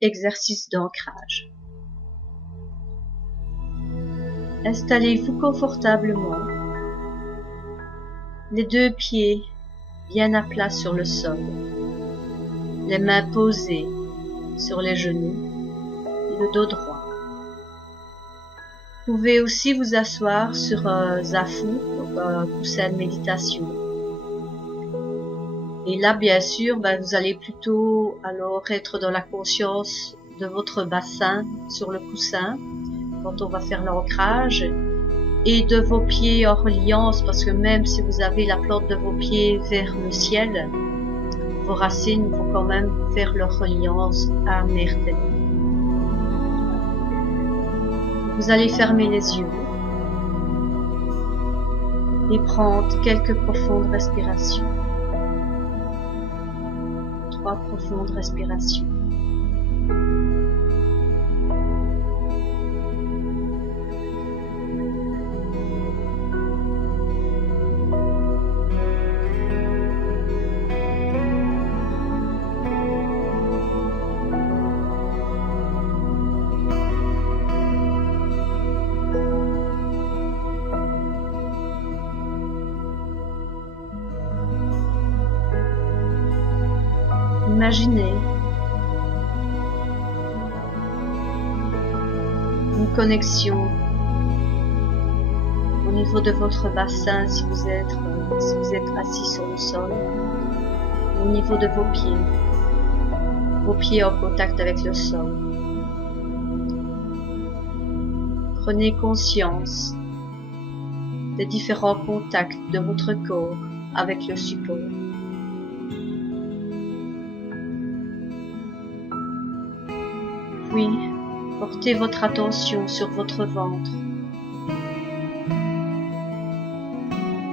Exercice d'ancrage. Installez-vous confortablement, les deux pieds bien à plat sur le sol, les mains posées sur les genoux et le dos droit. Vous pouvez aussi vous asseoir sur un zafou, un coussin de méditation. Et là, bien sûr, vous allez plutôt alors être dans la conscience de votre bassin sur le coussin quand on va faire l'ancrage et de vos pieds en reliance, parce que même si vous avez la plante de vos pieds vers le ciel, vos racines vont quand même faire leur reliance à Mère Terre. Vous allez fermer les yeux et prendre quelques profondes respirations. 3 profondes respirations. Imaginez une connexion au niveau de votre bassin si vous êtes assis sur le sol, au niveau de vos pieds en contact avec le sol. Prenez conscience des différents contacts de votre corps avec le support. Puis, portez votre attention sur votre ventre,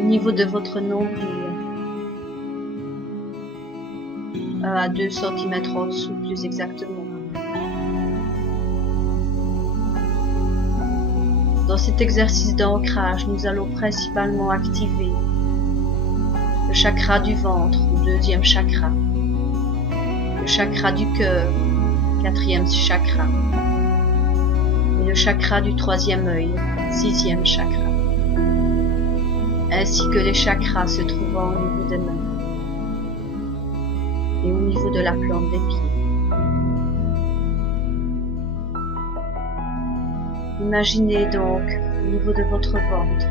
au niveau de votre nombril, 1 à 2 cm en dessous plus exactement. Dans cet exercice d'ancrage, nous allons principalement activer le chakra du ventre, le 2e chakra, le chakra du cœur, 4e chakra, et le chakra du 3e œil, 6e chakra, ainsi que les chakras se trouvant au niveau des mains et au niveau de la plante des pieds. Imaginez donc au niveau de votre ventre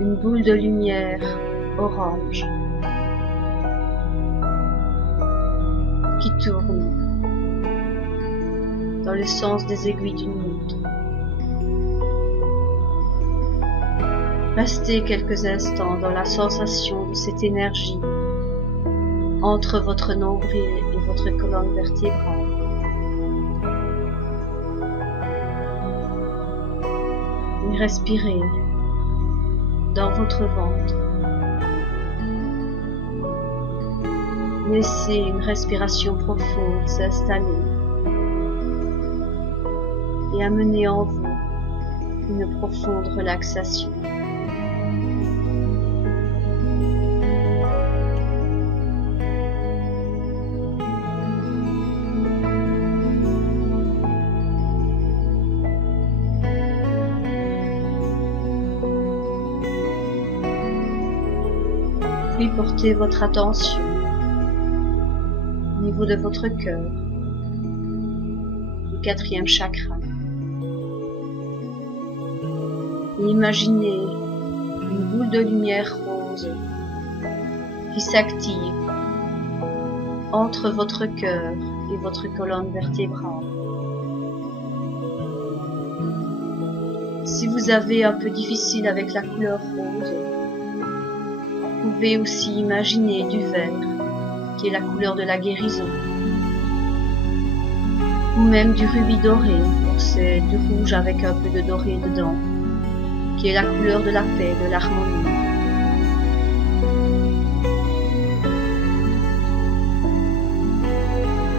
une boule de lumière orange qui tourne dans le sens des aiguilles d'une montre. Restez quelques instants dans la sensation de cette énergie entre votre nombril et votre colonne vertébrale. Et respirez dans votre ventre. Laissez une respiration profonde s'installer et amener en vous une profonde relaxation. Puis portez votre attention au niveau de votre cœur, le 4e chakra. Et imaginez une boule de lumière rose qui s'active entre votre cœur et votre colonne vertébrale. Si vous avez un peu difficile avec la couleur rose, vous pouvez aussi imaginer du vert, qui est la couleur de la guérison, ou même du rubis doré, c'est du rouge avec un peu de doré dedans, qui est la couleur de la paix, de l'harmonie.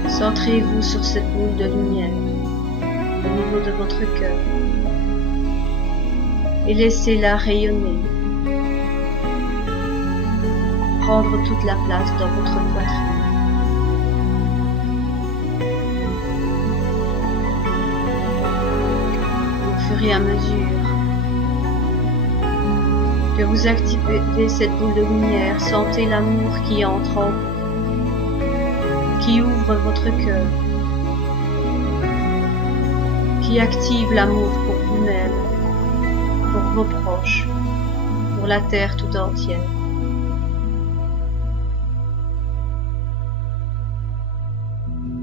Centrez-vous sur cette boule de lumière au niveau de votre cœur et laissez-la rayonner, prendre toute la place dans votre poitrine. fur et à mesure que vous activez cette boule de lumière, sentez l'amour qui entre en vous, qui ouvre votre cœur, qui active l'amour pour vous-même, pour vos proches, pour la terre tout entière.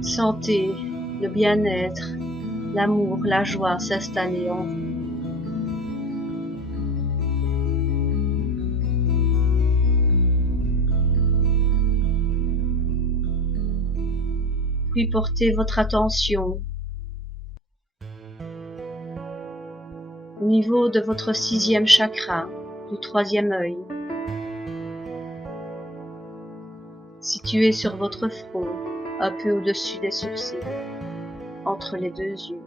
Sentez le bien-être, l'amour, la joie s'installer en vous. Puis portez votre attention au niveau de votre 6e chakra, du 3e œil, situé sur votre front, un peu au-dessus des sourcils, entre les 2 yeux.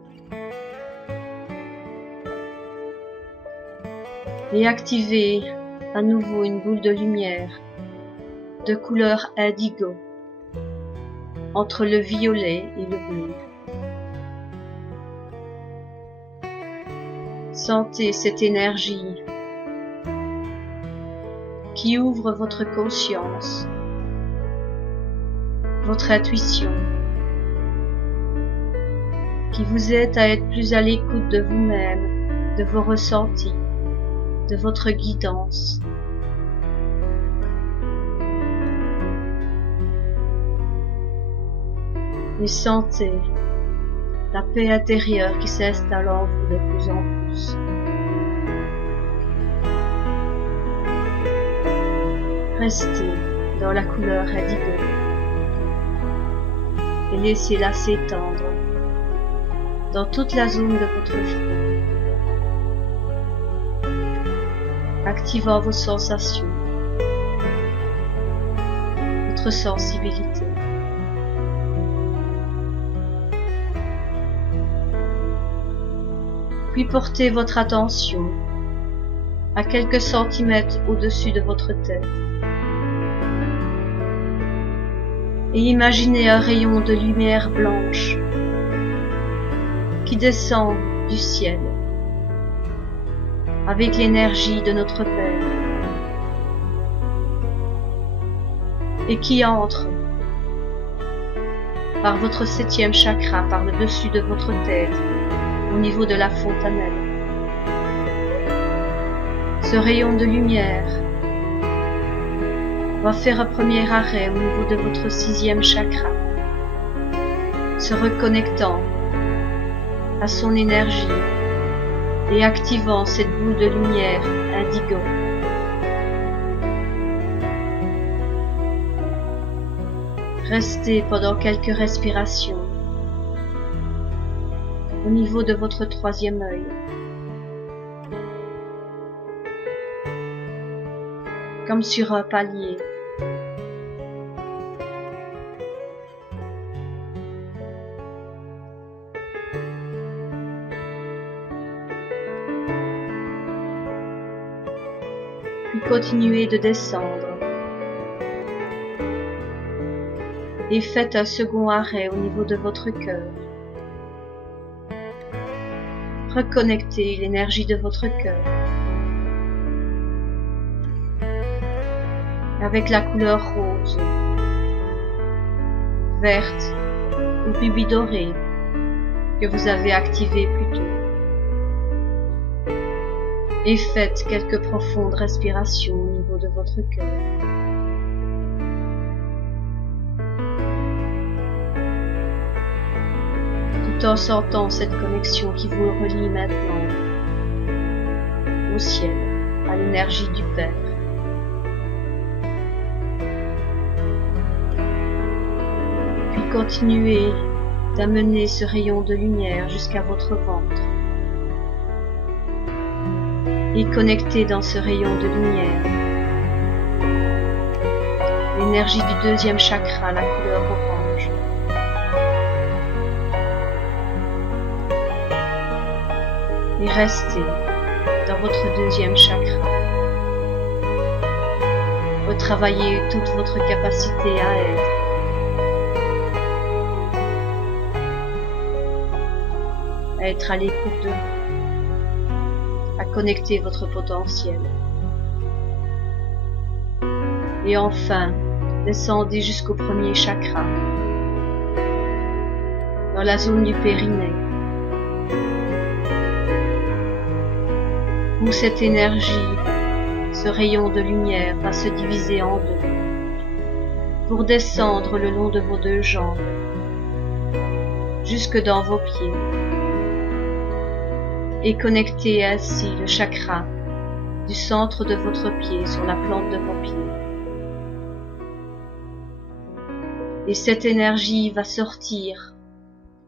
Et activez à nouveau une boule de lumière de couleur indigo entre le violet et le bleu. Sentez cette énergie qui ouvre votre conscience, votre intuition, qui vous aide à être plus à l'écoute de vous-même, de vos ressentis, de votre guidance. Et sentez la paix intérieure qui s'installe en vous de plus en plus. Restez dans la couleur indigo et laissez-la s'étendre dans toute la zone de votre front, activant vos sensations, votre sensibilité. Puis portez votre attention à quelques centimètres au-dessus de votre tête et imaginez un rayon de lumière blanche qui descend du ciel avec l'énergie de notre Père et qui entre par votre 7e chakra, par le dessus de votre tête, au niveau de la fontanelle. Ce rayon de lumière va faire un premier arrêt au niveau de votre 6e chakra, se reconnectant à son énergie et activant cette boule de lumière indigo. Restez pendant quelques respirations au niveau de votre 3e œil. Comme sur un palier. Puis continuez de descendre. Et faites un second arrêt au niveau de votre cœur. Reconnectez l'énergie de votre cœur avec la couleur rose, verte ou rubis doré que vous avez activé plus tôt. Et faites quelques profondes respirations au niveau de votre cœur. Tout en sentant cette connexion qui vous relie maintenant au ciel, à l'énergie du Père. Puis continuez d'amener ce rayon de lumière jusqu'à votre ventre et connectez dans ce rayon de lumière l'énergie du 2e chakra, la couleur orange. Et restez dans votre 2e chakra. Retravaillez toute votre capacité à être à l'écoute de vous, connecter votre potentiel. Et enfin, descendez jusqu'au premier chakra, dans la zone du périnée, où cette énergie, ce rayon de lumière va se diviser en deux, pour descendre le long de vos deux jambes, jusque dans vos pieds, et connecter ainsi le chakra du centre de votre pied sur la plante de vos pieds. Et cette énergie va sortir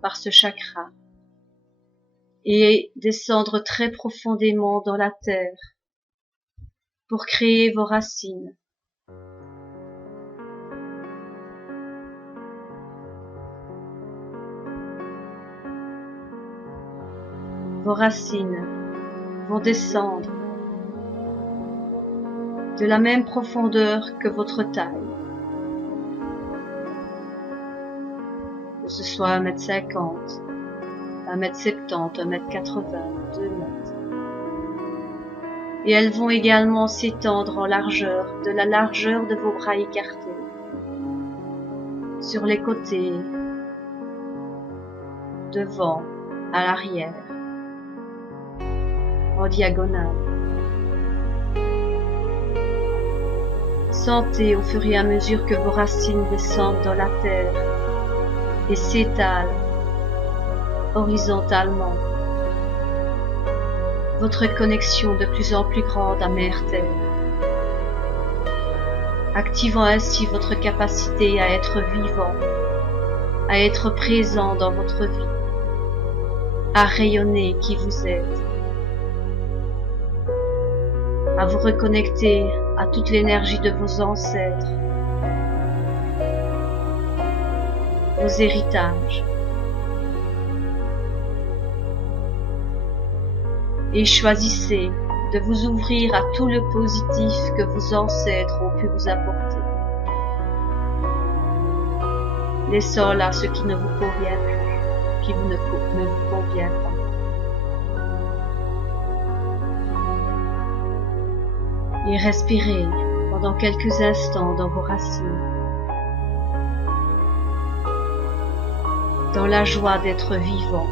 par ce chakra et descendre très profondément dans la terre pour créer vos racines. Vos racines vont descendre de la même profondeur que votre taille. Que ce soit 1,50 m, 1,70 m, 1,80 m, 2 m. Et elles vont également s'étendre en largeur, de la largeur de vos bras écartés, sur les côtés, devant, à l'arrière, en diagonale. Sentez au fur et à mesure que vos racines descendent dans la terre et s'étalent horizontalement, votre connexion de plus en plus grande à Mère Terre, activant ainsi votre capacité à être vivant, à être présent dans votre vie, à rayonner qui vous êtes, à vous reconnecter à toute l'énergie de vos ancêtres, vos héritages, et choisissez de vous ouvrir à tout le positif que vos ancêtres ont pu vous apporter, laissant là ce qui ne vous convient plus, qui ne vous convient pas. Et respirez pendant quelques instants dans vos racines, dans la joie d'être vivant.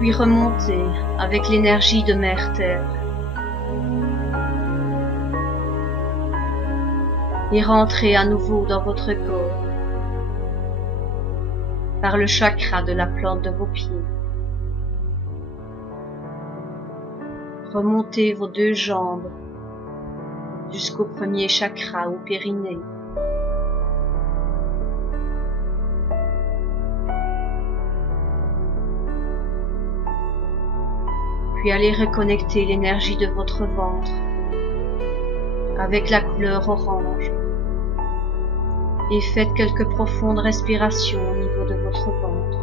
Puis remontez avec l'énergie de Mère Terre et rentrez à nouveau dans votre corps par le chakra de la plante de vos pieds. Remontez vos deux jambes jusqu'au premier chakra ou périnée. Puis allez reconnecter l'énergie de votre ventre avec la couleur orange et faites quelques profondes respirations au niveau de votre ventre.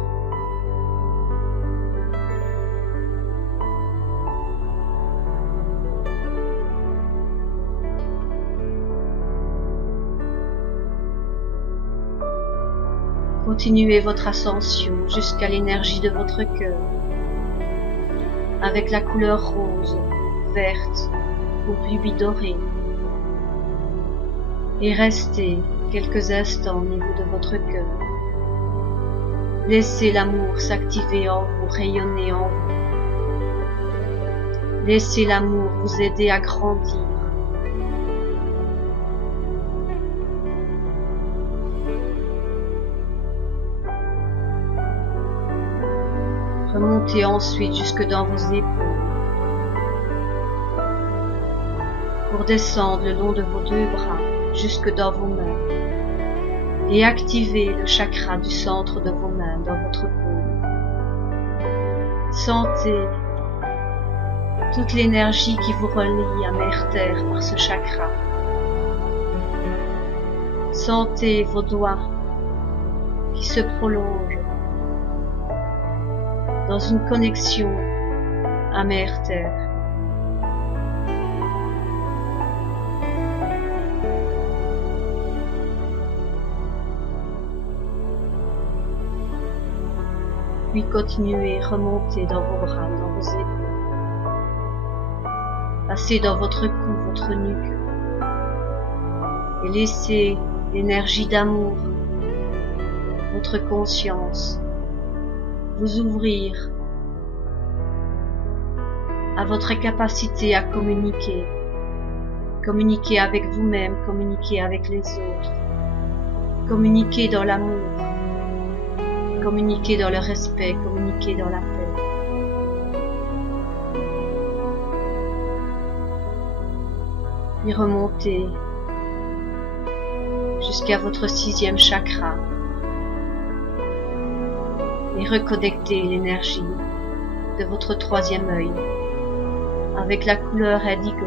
Continuez votre ascension jusqu'à l'énergie de votre cœur, avec la couleur rose, verte ou rubis doré, et restez quelques instants au niveau de votre cœur. Laissez l'amour s'activer en vous, rayonner en vous. Laissez l'amour vous aider à grandir. Remontez ensuite jusque dans vos épaules pour descendre le long de vos deux bras jusque dans vos mains et activez le chakra du centre de vos mains dans votre paume. Sentez toute l'énergie qui vous relie à Mère Terre par ce chakra. Sentez vos doigts qui se prolongent dans une connexion à Mère Terre. puis continuez, remontez dans vos bras, dans vos épaules. Passez dans votre cou, votre nuque. Et laissez l'énergie d'amour, votre conscience, vous ouvrir à votre capacité à communiquer. Communiquer avec vous-même, communiquer avec les autres. Communiquer dans l'amour. Communiquer dans le respect, communiquer dans la paix. Puis remontez jusqu'à votre 6e chakra et reconnectez l'énergie de votre 3e œil avec la couleur indigo.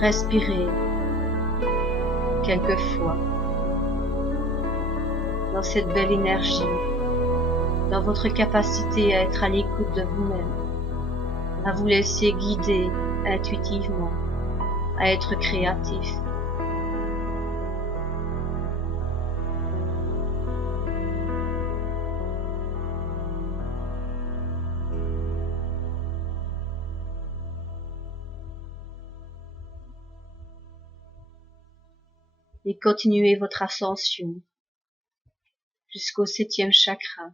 Respirez quelquefois dans cette belle énergie, dans votre capacité à être à l'écoute de vous-même, à vous laisser guider intuitivement, à être créatif. Et continuez votre ascension jusqu'au 7e chakra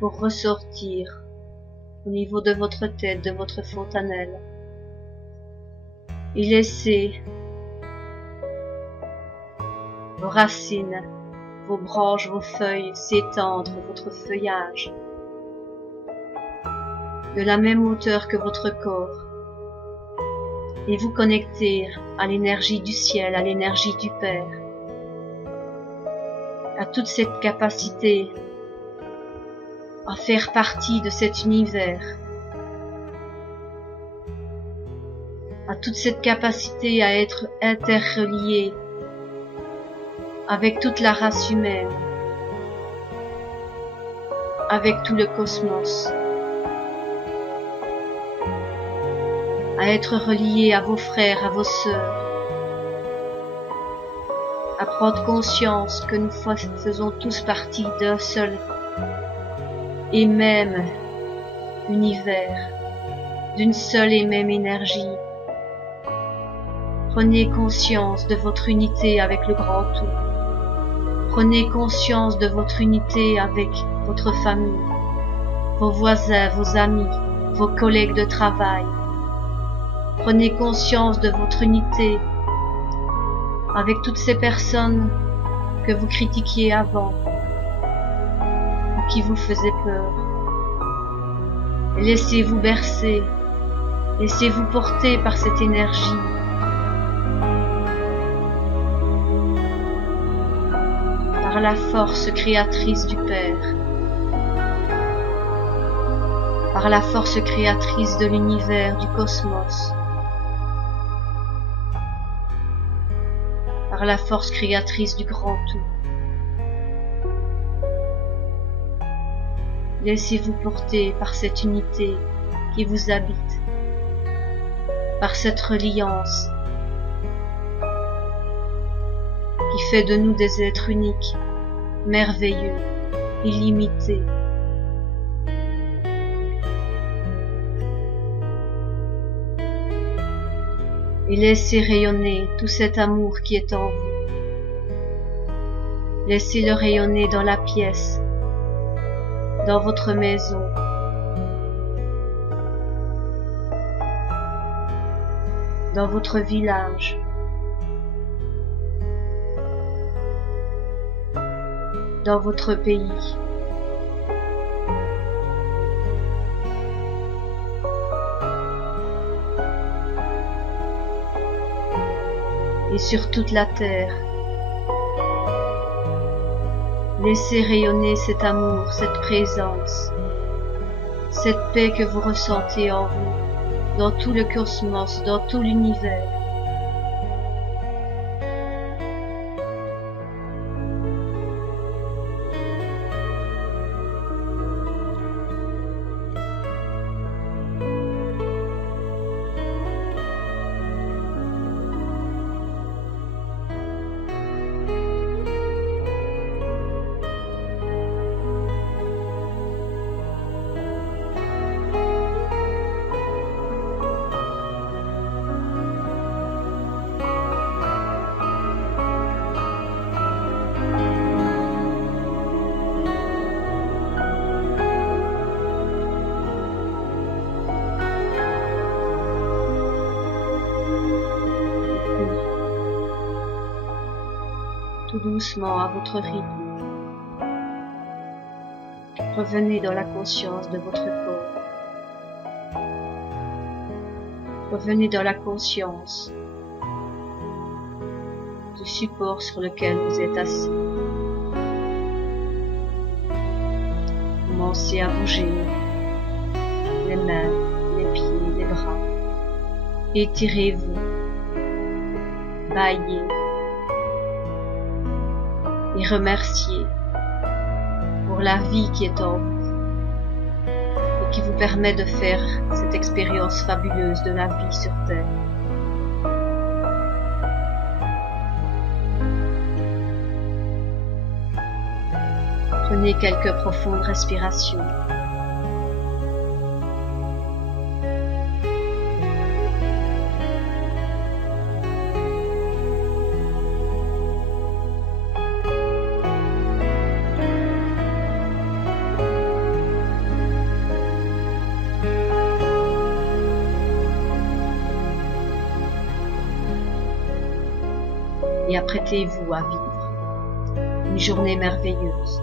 pour ressortir au niveau de votre tête, de votre fontanelle, et laissez vos racines, vos branches, vos feuilles s'étendre, votre feuillage, de la même hauteur que votre corps, et vous connecter à l'énergie du ciel, à l'énergie du Père, à toute cette capacité à faire partie de cet univers, à toute cette capacité à être interrelié avec toute la race humaine, avec tout le cosmos, à être relié à vos frères, à vos sœurs, à prendre conscience que nous faisons tous partie d'un seul et même univers, d'une seule et même énergie. Prenez conscience de votre unité avec le grand tout. Prenez conscience de votre unité avec votre famille, vos voisins, vos amis, vos collègues de travail. Prenez conscience de votre unité avec toutes ces personnes que vous critiquiez avant, ou qui vous faisaient peur. Et laissez-vous bercer, laissez-vous porter par cette énergie. Par la force créatrice du Père, par la force créatrice de l'univers, du cosmos, par la force créatrice du grand tout. Laissez-vous porter par cette unité qui vous habite, par cette reliance qui fait de nous des êtres uniques, merveilleux, illimités. Et laissez rayonner tout cet amour qui est en vous. Laissez-le rayonner dans la pièce, dans votre maison, dans votre village, dans votre pays. Et sur toute la terre. Laissez rayonner cet amour, cette présence, cette paix que vous ressentez en vous, dans tout le cosmos, dans tout l'univers. doucement à votre rythme. Revenez dans la conscience de votre corps. Revenez dans la conscience du support sur lequel vous êtes assis. Commencez à bouger les mains, les pieds, les bras. Étirez-vous, bâillez et remerciez pour la vie qui est en vous et qui vous permet de faire cette expérience fabuleuse de la vie sur Terre. Prenez quelques profondes respirations. Et apprêtez-vous à vivre une journée merveilleuse.